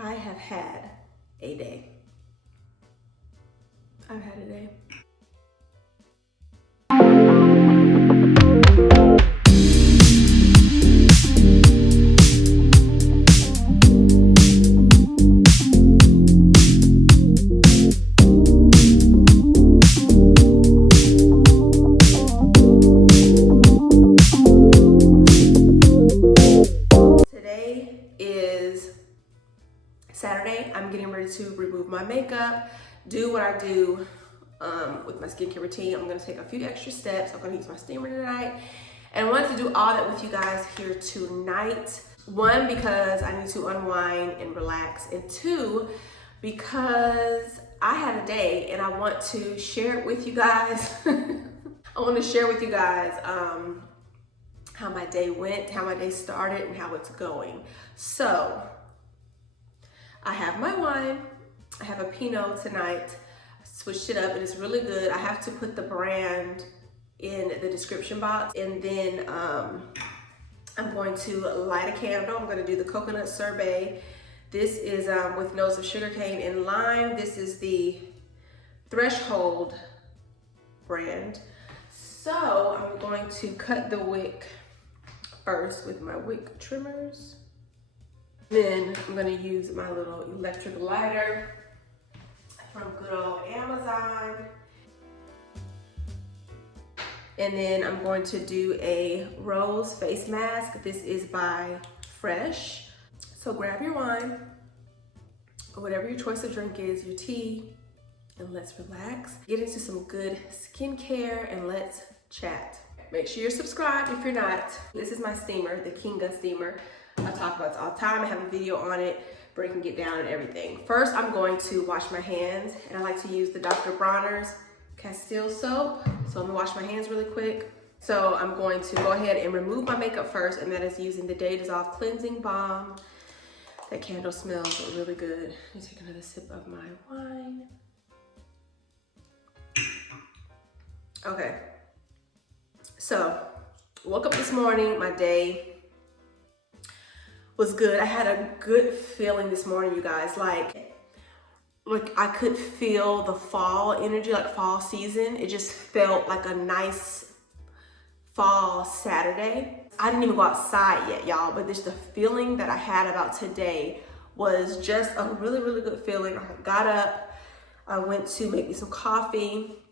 I have had a day. I've had a day. Today is Saturday. I'm getting ready to remove my makeup, do what I do with my skincare routine. I'm gonna take a few extra steps. I'm gonna use my steamer tonight. And I wanted to do all that with you guys here tonight. One, because I need to unwind and relax. And two, because I had a day and I want to share it with you guys. I want to share with you guys how my day went, how my day started, and how it's going. So, I have my wine. I have a Pinot tonight. I switched it up and it's really good. I have to put the brand in the description box. And then I'm going to light a candle. I'm going to do the coconut sorbet. This is with notes of sugarcane and lime. This is the Threshold brand. So I'm going to cut the wick first with my wick trimmers. Then I'm gonna use my little electric lighter from good old Amazon. And then I'm going to do a rose face mask. This is by Fresh. So grab your wine, or whatever your choice of drink is, your tea, and let's relax. Get into some good skincare and let's chat. Make sure you're subscribed if you're not. This is my steamer, the Kinga steamer. I talk about this all the time. I have a video on it, breaking it down and everything. First, I'm going to wash my hands, and I like to use the Dr. Bronner's Castile soap. So I'm gonna wash my hands really quick. So I'm going to go ahead and remove my makeup first, and that is using the Day Dissolve Cleansing Balm. That candle smells really good. Let me take another sip of my wine. Okay. So, woke up this morning, my day was good. I had a good feeling this morning, you guys. Like I could feel the fall energy, like fall season. It just felt like a nice fall Saturday. I didn't even go outside yet, y'all, but just the feeling that I had about today was just a really, really good feeling. I got up, I went to make me some coffee,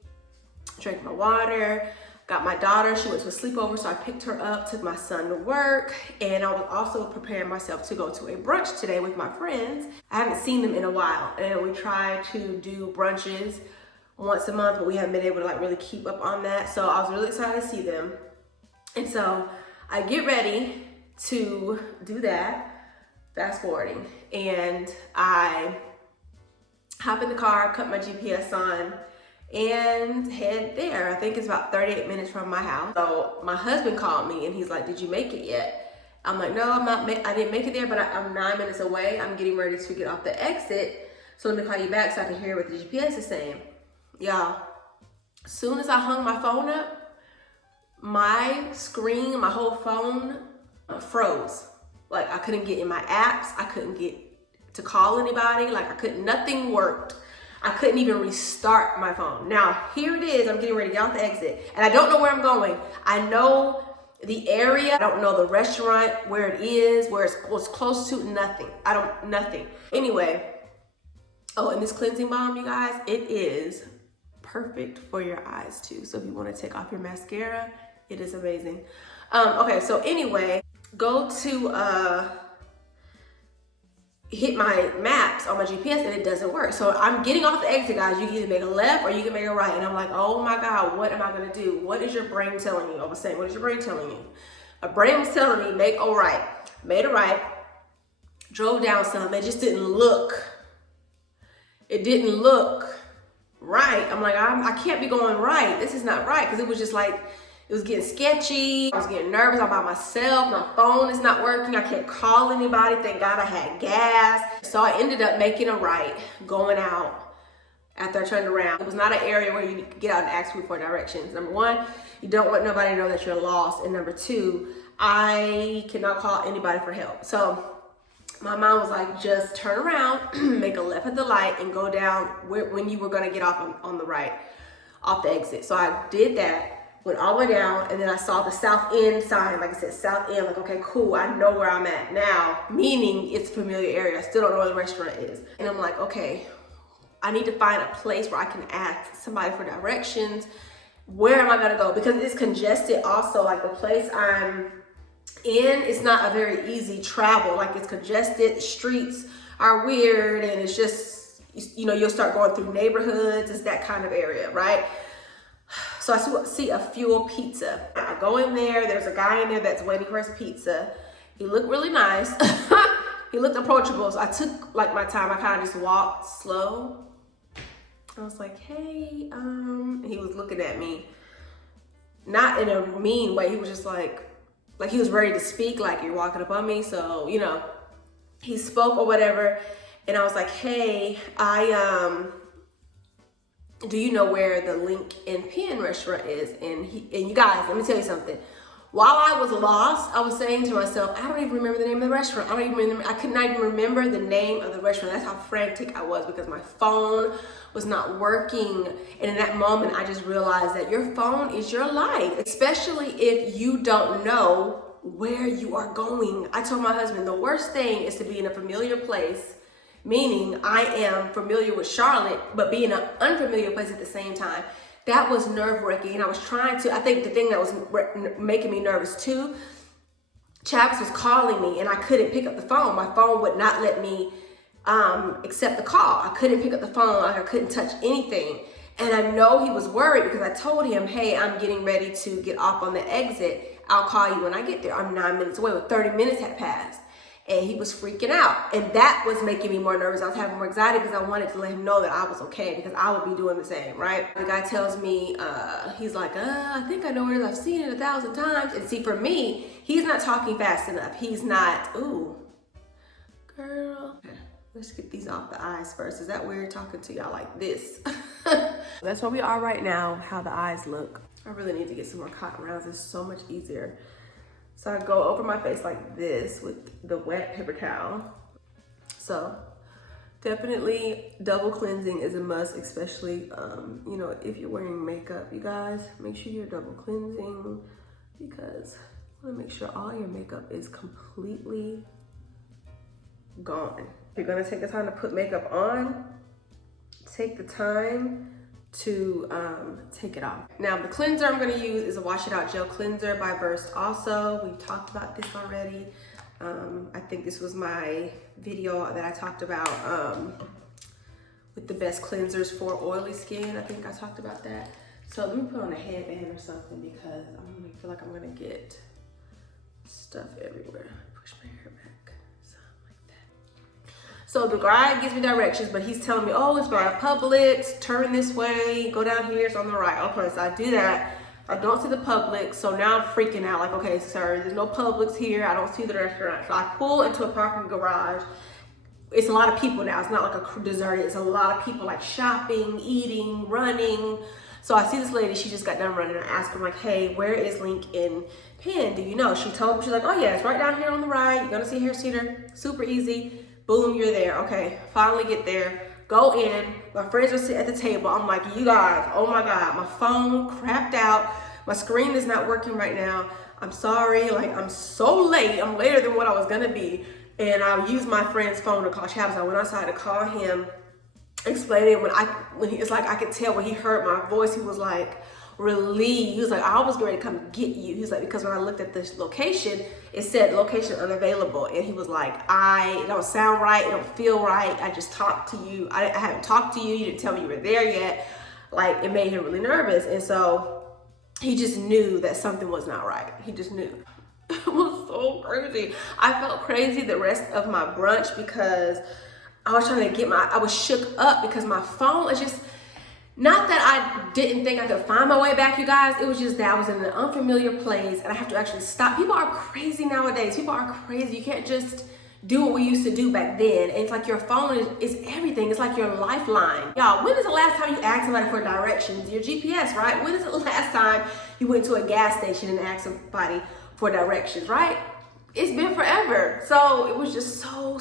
drank my water, got my daughter, she went to a sleepover, so I picked her up, took my son to work, and I was also preparing myself to go to a brunch today with my friends. I haven't seen them in a while, and we try to do brunches once a month, but we haven't been able to like really keep up on that, so I was really excited to see them. And so I get ready to do that, fast forwarding, and I hop in the car, cut my GPS on, and head there. I think it's about 38 minutes from my house. So my husband called me and he's like, did you make it yet? I'm like, no, I didn't make it there, but I'm 9 minutes away. I'm getting ready to get off the exit. So let me call you back so I can hear what the GPS is saying. Y'all, as soon as I hung my phone up, my screen, my whole phone froze. Like I couldn't get in my apps. I couldn't get to call anybody. Like nothing worked. I couldn't even restart my phone. Now, here it is. I'm getting ready to get off the exit. And I don't know where I'm going. I know the area. I don't know the restaurant, where it is, where it's close to. Nothing. Nothing. Anyway. Oh, and this cleansing balm, you guys, it is perfect for your eyes too. So if you want to take off your mascara, it is amazing. Okay, so anyway, go to hit my maps on my GPS and it doesn't work. So I'm getting off the exit, guys. You can either make a left or you can make a right. And I'm like, oh my God, what am I gonna do? What is your brain telling you? I was saying, what is your brain telling you? My brain was telling me, make a right. Made a right, drove down some. It just didn't look. It didn't look right. I'm like, I can't be going right. This is not right. Because it was just like, it was getting sketchy. I was getting nervous. I'm by myself. My phone is not working. I can't call anybody. Thank God I had gas. So I ended up making a right, going out after I turned around. It was not an area where you could get out and ask people for directions. Number one, you don't want nobody to know that you're lost. And number two, I cannot call anybody for help. So my mom was like, just turn around, make a left at the light, and go down when you were gonna get off on the right, off the exit. So I did that, went all the way down, and then I saw the South End sign. Like I said, South End, like, okay, cool, I know where I'm at now, meaning it's a familiar area. I still don't know where the restaurant is. And I'm like, okay, I need to find a place where I can ask somebody for directions. Where am I gonna go? Because it's congested also, like the place I'm in, it's not a very easy travel. Like it's congested, the streets are weird, and it's just, you know, you'll start going through neighborhoods. It's that kind of area, right? So I see a Fuel Pizza. I go in there, there's a guy in there that's waiting for his pizza. He looked really nice. He looked approachable, so I took like my time. I kind of just walked slow. I was like, hey, and he was looking at me, not in a mean way. He was just like he was ready to speak, like, you're walking up on me. So, you know, he spoke or whatever. And I was like, hey, do you know where the Link and Pin restaurant is? And you guys, let me tell you something. While I was lost, I was saying to myself, I don't even remember the name of the restaurant. I could not even remember the name of the restaurant. That's how frantic I was, because my phone was not working. And in that moment, I just realized that your phone is your life, especially if you don't know where you are going. I told my husband, the worst thing is to be in a familiar place, meaning I am familiar with Charlotte, but be in an unfamiliar place at the same time. That was nerve-wracking, and I was trying to, I think the thing that was making me nervous too, Travis was calling me and I couldn't pick up the phone. My phone would not let me accept the call. I couldn't pick up the phone, like I couldn't touch anything. And I know he was worried because I told him, hey, I'm getting ready to get off on the exit. I'll call you when I get there. I'm 9 minutes away. Well, 30 minutes had passed. And he was freaking out. And that was making me more nervous. I was having more anxiety because I wanted to let him know that I was okay, because I would be doing the same, right? The guy tells me, he's like, I think I know where it is. I've seen it 1,000 times. And see, for me, he's not talking fast enough. He's not, ooh, girl. Let's get these off the eyes first. Is that weird talking to y'all like this? That's where we are right now, how the eyes look. I really need to get some more cotton rounds. It's so much easier. So I go over my face like this with the wet paper towel. So definitely double cleansing is a must, especially, you know, if you're wearing makeup. You guys, make sure you're double cleansing, because I wanna make sure all your makeup is completely gone. If you're gonna take the time to put makeup on, take the time to take it off. Now the cleanser I'm gonna use is a Wash It Out Gel Cleanser by Burst also. We've talked about this already. I think this was my video that I talked about with the best cleansers for oily skin. I think I talked about that. So let me put on a headband or something, because I'm gonna feel like I'm gonna get stuff everywhere. Push my hair back. So the guy gives me directions, but he's telling me, oh, it's by Publix, turn this way, go down here, it's on the right. Okay, so I do that. I don't see the Publix, so now I'm freaking out. Like, okay, sir, there's no Publix here. I don't see the restaurant. So I pull into a parking garage. It's a lot of people now. It's not like a deserted. It's a lot of people like shopping, eating, running. So I see this lady, she just got done running. I asked her, like, hey, where is Link and Pin? Do you know? She told me, she's like, oh yeah, it's right down here on the right. You're gonna see Hair Cedar, super easy. Boom, you're there. Okay, finally get there. Go in. My friends are sitting at the table. I'm like, you guys, oh my God, my phone crapped out. My screen is not working right now. I'm sorry, like I'm so late. I'm later than what I was gonna be. And I used my friend's phone to call Travis. I went outside to call him, explaining when it's like I could tell when he heard my voice, he was like relieved. He was like, I was ready to come get you. He was like, because when I looked at this location, it said location unavailable. And he was like, it don't sound right, it don't feel right. I just talked to you. I haven't talked to you. You didn't tell me you were there yet. Like, it made him really nervous. And so he just knew that something was not right. He just knew. It was so crazy. I felt crazy the rest of my brunch because I was trying to I was shook up because my phone is just, not that I didn't think I could find my way back, you guys. It was just that I was in an unfamiliar place and I have to actually stop. People are crazy nowadays. People are crazy. You can't just do what we used to do back then. And it's like your phone is everything. It's like your lifeline. Y'all, when is the last time you asked somebody for directions? Your GPS, right? When is the last time you went to a gas station and asked somebody for directions, right? it's been forever. So it was just so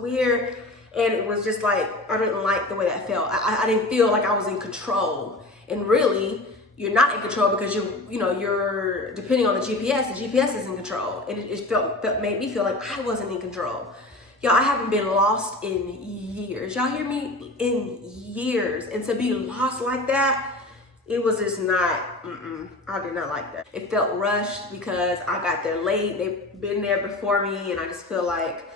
weird. And it was just like, I didn't like the way that felt. I didn't feel like I was in control. And really, you're not in control because you're depending on the GPS. The GPS is in control. And it made me feel like I wasn't in control. Y'all, I haven't been lost in years. Y'all hear me? In years. And to be lost like that, it was just not, I did not like that. It felt rushed because I got there late. They've been there before me, and I just feel like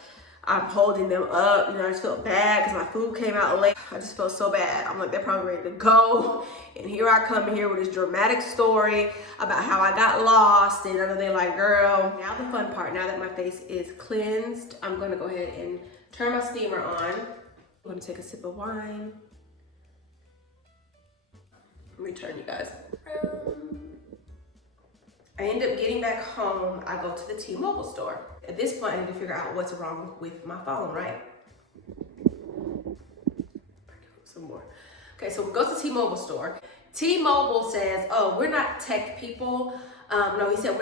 I'm holding them up. I just felt bad because my food came out late. I just felt so bad. I'm like, they're probably ready to go. And here I come in here with this dramatic story about how I got lost. And I know they're like, girl. Now the fun part, now that my face is cleansed, I'm gonna go ahead and turn my steamer on. I'm gonna take a sip of wine. Let me turn you guys around. I end up getting back home. I go to the T-Mobile store. At this point, I need to figure out what's wrong with my phone, right? Some more. Okay, so we go to T-Mobile store. T-Mobile says, oh, we're not tech people. He said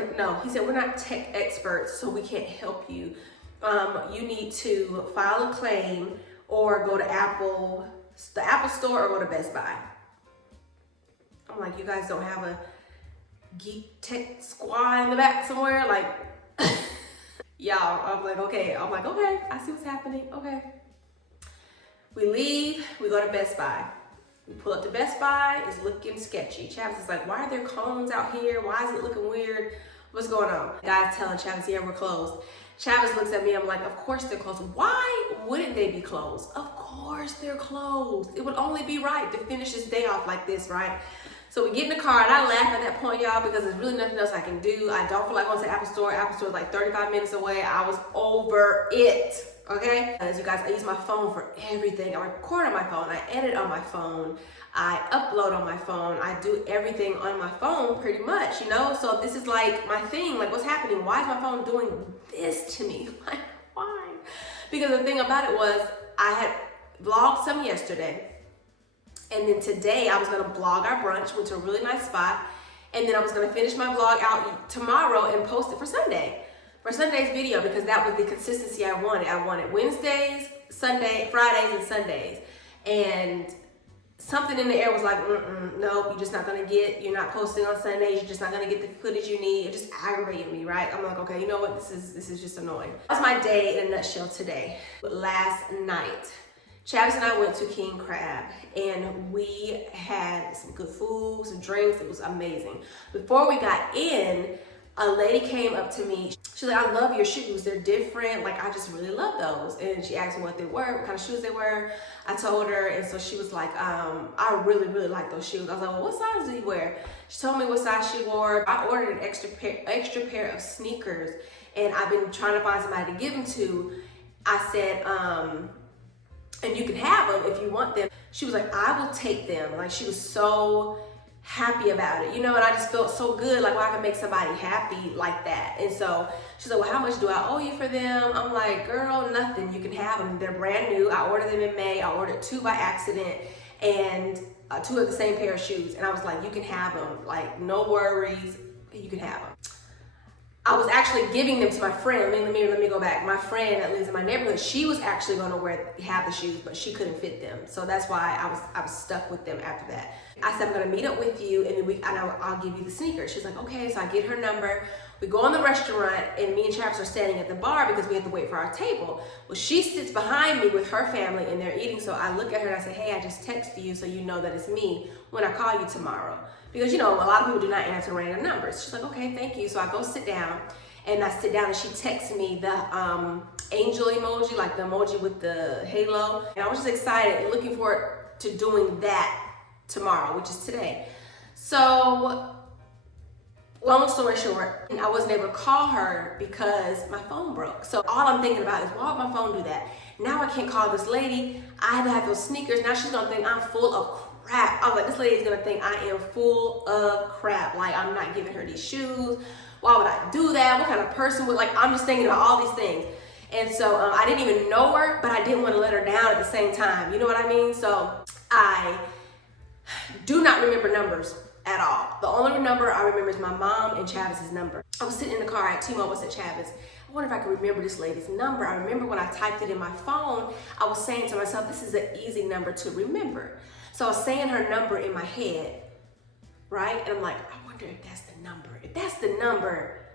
we're not tech experts, so we can't help you. You need to file a claim or go to the Apple store or go to Best Buy. I'm like, you guys don't have a geek tech squad in the back somewhere? Like, y'all, I'm like, okay, I see what's happening, okay. We leave, we go to Best Buy. We pull up to Best Buy, it's looking sketchy. Travis is like, why are there cones out here? Why is it looking weird? What's going on? The guy's telling Travis, yeah, we're closed. Travis looks at me, I'm like, of course they're closed. Why wouldn't they be closed? Of course they're closed. It would only be right to finish this day off like this, right? So we get in the car, and I laugh at that point, y'all, because there's really nothing else I can do. I don't feel like going to the Apple store. Apple store is like 35 minutes away. I was over it, okay? As you guys, I use my phone for everything. I record on my phone. I edit on my phone. I upload on my phone. I do everything on my phone pretty much, So this is like my thing. Like, what's happening? Why is my phone doing this to me? Like, why? Because the thing about it was I had vlogged some yesterday. And then today I was gonna vlog our brunch, went to a really nice spot. And then I was gonna finish my vlog out tomorrow and post it for Sunday. For Sunday's video, because that was the consistency I wanted. I wanted Wednesdays, Fridays, and Sundays. And something in the air was like, nope, you're not posting on Sundays, you're just not gonna get the footage you need. It just aggravated me, right? I'm like, okay, you know what, this is just annoying. That's my day in a nutshell today. Last night, Travis and I went to King Crab and we had some good food, some drinks. It was amazing. Before we got in, a lady came up to me. She's like, I love your shoes. They're different. Like, I just really love those. And she asked me what they were, what kind of shoes they were. I told her, and so she was like, I really like those shoes. I was like, well, what size do you wear? She told me what size she wore. I ordered an extra pair of sneakers, and I've been trying to find somebody to give them to. I said, and you can have them if you want them. She was like, I will take them. Like, she was so happy about it, and I just felt so good, like, well, I can make somebody happy like that. And so she's like, well, how much do I owe you for them? I'm like, girl, nothing, you can have them. They're brand new. I ordered them in May. I ordered 2 by accident, and 2 of the same pair of shoes. And I was like, you can have them, like, no worries, you can have them. I was actually giving them to my friend. Let me go back. My friend that lives in my neighborhood, she was actually going to have the shoes, but she couldn't fit them. So that's why I was stuck with them after that. I said, I'm going to meet up with you, and then I'll give you the sneakers. She's like, okay. So I get her number. We go in the restaurant, and me and Travis are standing at the bar because we have to wait for our table. Well, she sits behind me with her family, and they're eating. So I look at her and I say, hey, I just texted you so you know that it's me when I call you tomorrow. Because, a lot of people do not answer random numbers. She's like, okay, thank you. So I go sit down, and I sit down, and she texts me the angel emoji, like the emoji with the halo. And I was just excited and looking forward to doing that tomorrow, which is today. So, long story short, I wasn't able to call her because my phone broke. So all I'm thinking about is, why would my phone do that? Now I can't call this lady. I had to have those sneakers. Now she's gonna think I'm full of crap. I was like, this lady is gonna think I am full of crap. Like, I'm not giving her these shoes. Why would I do that? What kind of person would, like, I'm just thinking about all these things. And so I didn't even know her, but I didn't want to let her down at the same time. You know what I mean? So I do not remember numbers at all. The only number I remember is my mom and Travis's number. I was sitting in the car at T-Mobile at Travis. I wonder if I can remember this lady's number. I remember when I typed it in my phone, I was saying to myself, this is an easy number to remember. So I was saying her number in my head, right? And I'm like, I wonder if that's the number. If that's the number,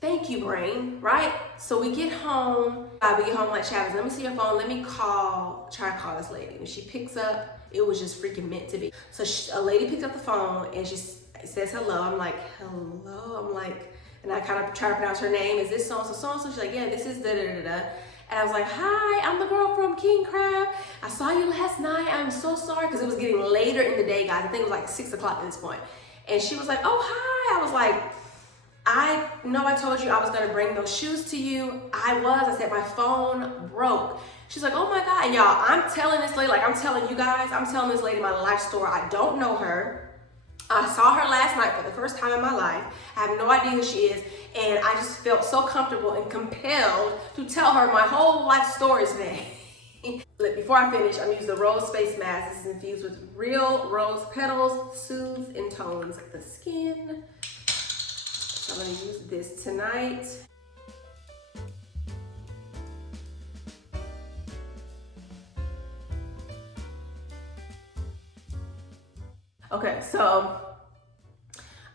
thank you, brain, right? So we get home. We get home like, Travis, let me see your phone. Let me try to call this lady. And she picks up. It was just freaking meant to be. So a lady picks up the phone and she says hello. I'm like, hello. I'm like, and I kind of try to pronounce her name. Is this so-and-so, so-and-so? She's like, yeah, this is da-da-da-da. And I was like, hi, I'm the girl from King Crab. I saw you last night. I'm so sorry. Because it was getting later in the day, guys. I think it was like 6 o'clock at this point. And she was like, oh, hi. I was like, I know I told you I was going to bring those shoes to you. I said, my phone broke. She's like, oh my God, y'all, I'm telling this lady, like I'm telling you guys, I'm telling this lady my life story. I don't know her. I saw her last night for the first time in my life. I have no idea who she is. And I just felt so comfortable and compelled to tell her my whole life story today. Before I finish, I'm using the rose face mask. This is infused with real rose petals, soothes and tones the skin. So I'm gonna use this tonight. Okay, so,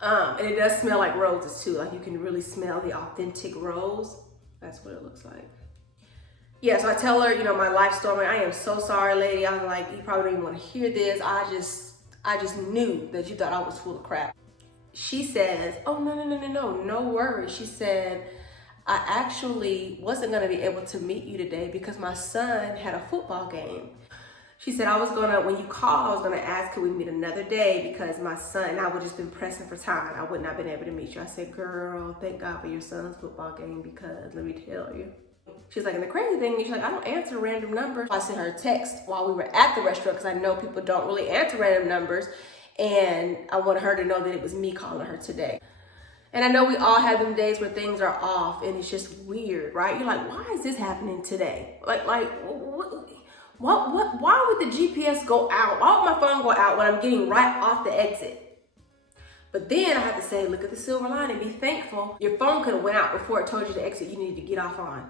and it does smell like roses too. Like you can really smell the authentic rose. That's what it looks like. Yeah, so I tell her, you know, my life story. I am so sorry, lady. I'm like, you probably don't even want to hear this. I just knew that you thought I was full of crap. She says, oh, no worries. She said, I actually wasn't going to be able to meet you today because my son had a football game. She said, when you called, I was gonna ask, could we meet another day because my son and I would just been pressing for time. I would not have been able to meet you. I said, girl, thank God for your son's football game because let me tell you. She's like, and the crazy thing is, she's like, I don't answer random numbers. I sent her a text while we were at the restaurant because I know people don't really answer random numbers. And I wanted her to know that it was me calling her today. And I know we all have them days where things are off and it's just weird, right? You're like, why is this happening today? Why would the GPS go out? Why would my phone go out when I'm getting right off the exit? But then I have to say, look at the silver lining, be thankful. Your phone could have went out before it told you the exit you needed to get off on.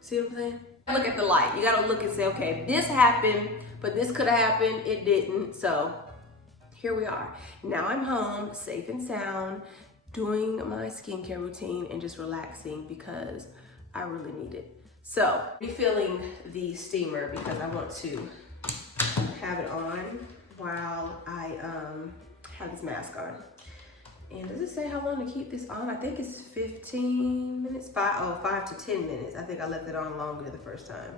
See what I'm saying? Look at the light. You gotta look and say, okay, this happened, but this could have happened, it didn't. So here we are. Now I'm home, safe and sound, doing my skincare routine and just relaxing because I really need it. So, refilling the steamer because I want to have it on while I have this mask on. And does it say how long to keep this on? I think it's 15 minutes, 5 to 10 minutes. I think I left it on longer the first time.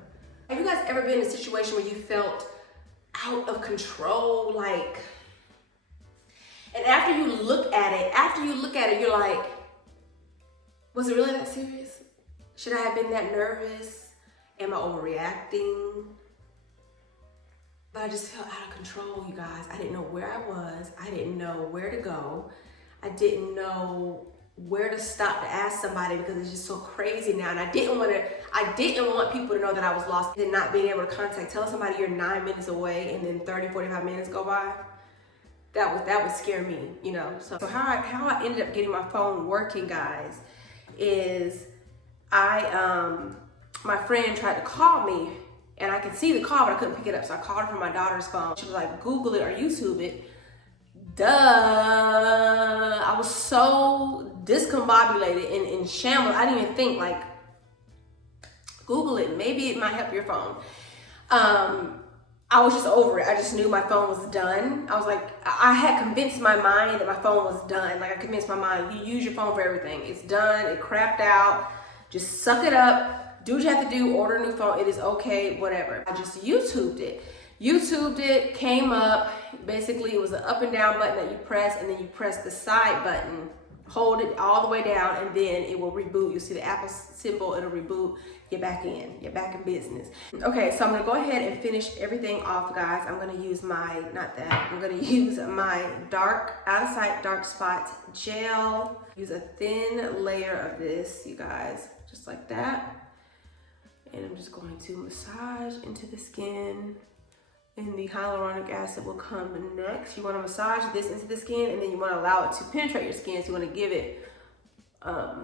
Have you guys ever been in a situation where you felt out of control? And after you look at it, you're like, was it really that serious? Should I have been that nervous? Am I overreacting? But I just felt out of control, you guys. I didn't know where I was. I didn't know where to go. I didn't know where to stop to ask somebody because it's just so crazy now. And I didn't want people to know that I was lost and not being able to tell somebody you're 9 minutes away and then 30, 45 minutes go by. That would scare me, you know. So how I ended up getting my phone working, guys, is my friend tried to call me and I could see the call, but I couldn't pick it up. So I called her from my daughter's phone. She was like, Google it or YouTube it. Duh. I was so discombobulated and in shambles. I didn't even think, Google it. Maybe it might help your phone. I was just over it. I just knew my phone was done. I was like, I had convinced my mind that my phone was done. I convinced my mind, you use your phone for everything. It's done. It crapped out. Just suck it up, do what you have to do, order a new phone, it is okay, whatever. I just YouTubed it, came up, basically it was an up and down button that you press, and then you press the side button, hold it all the way down, and then it will reboot. You'll see the Apple symbol, it'll reboot, you're back in business. Okay, so I'm gonna go ahead and finish everything off, guys. I'm gonna use my dark, out of sight dark spot gel. Use a thin layer of this, you guys. Just like that. And I'm just going to massage into the skin. And the hyaluronic acid will come next. You want to massage this into the skin and then you want to allow it to penetrate your skin. So you want to give it a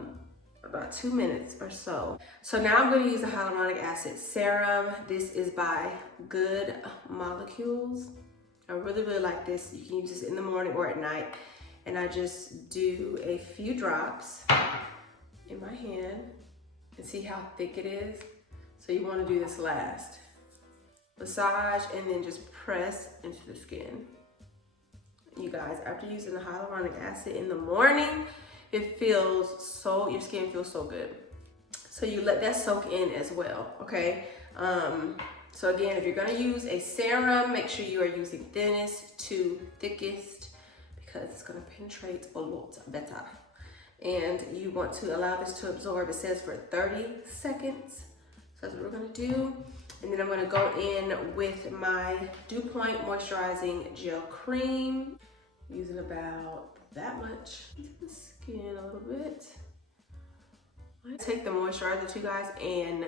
about 2 minutes or so. So now I'm going to use the hyaluronic acid serum. This is by Good Molecules. I really, really like this. You can use this in the morning or at night. And I just do a few drops in my hand and see how thick it is. So you want to do this last. Massage and then just press into the skin. You guys, after using the hyaluronic acid in the morning, it feels so, your skin feels so good. So you let that soak in as well, okay? So again, if you're gonna use a serum, make sure you are using thinnest to thickest because it's gonna penetrate a lot better. And you want to allow this to absorb, it says for 30 seconds. So that's what we're gonna do. And then I'm gonna go in with my Dew Point Moisturizing Gel Cream, using about that much into the skin a little bit. I take the moisturizer too, guys, and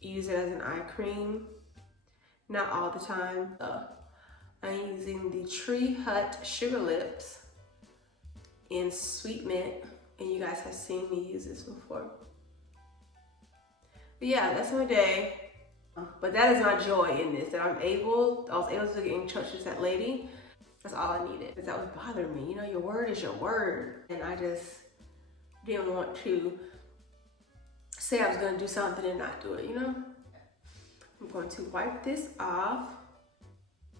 use it as an eye cream. Not all the time. I'm using the Tree Hut Sugar Lips in Sweet Mint, and you guys have seen me use this before. But yeah, that's my day. But that is my joy in this, that I was able to get in touch with that lady. That's all I needed, because that was bothering me. You know, your word is your word. And I just didn't want to say I was gonna do something and not do it, you know? I'm going to wipe this off.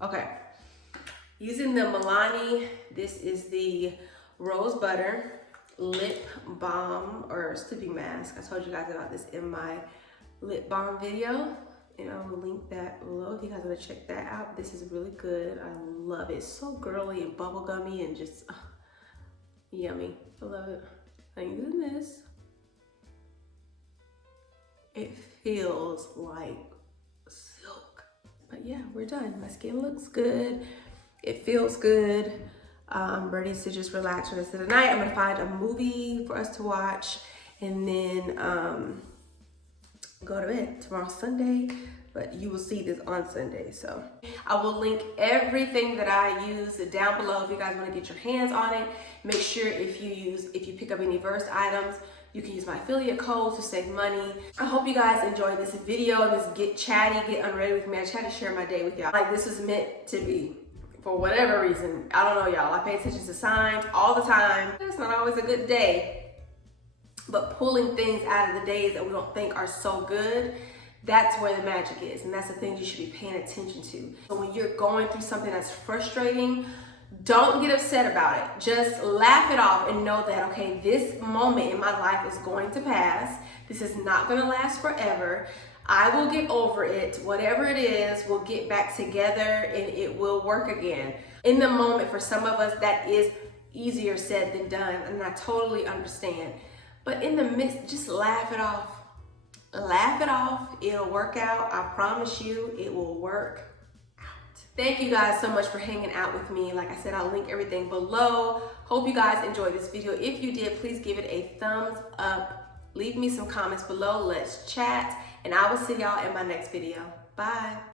Okay, using the Milani, this is the Rose Butter Lip Balm or Sleeping Mask. I told you guys about this in my lip balm video, and I will link that below if you guys want to check that out. This is really good. I love it. It's so girly and bubblegummy and just yummy. I love it. I'm using this. It feels like silk. But yeah, we're done. My skin looks good. It feels good. I'm ready to just relax for the rest of the night. I'm gonna find a movie for us to watch and then go to bed. Tomorrow's Sunday, but you will see this on Sunday. So I will link everything that I use down below if you guys want to get your hands on it. Make sure if you pick up any Verse items, you can use my affiliate code to save money. I hope you guys enjoyed this video and just get chatty, get unready with me. I try to share my day with y'all. Like this was meant to be. For whatever reason, I don't know, y'all. I pay attention to signs all the time. It's not always a good day, but pulling things out of the days that we don't think are so good, that's where the magic is. And that's the thing you should be paying attention to. So when you're going through something that's frustrating, don't get upset about it. Just laugh it off and know that, okay, this moment in my life is going to pass. This is not gonna last forever. I will get over it. Whatever it is, we'll get back together and it will work again. In the moment, for some of us, that is easier said than done, and I totally understand. But in the midst, just laugh it off. Laugh it off. It'll work out. I promise you, it will work out. Thank you guys so much for hanging out with me. Like I said, I'll link everything below. Hope you guys enjoyed this video. If you did, please give it a thumbs up. Leave me some comments below. Let's chat. And I will see y'all in my next video. Bye.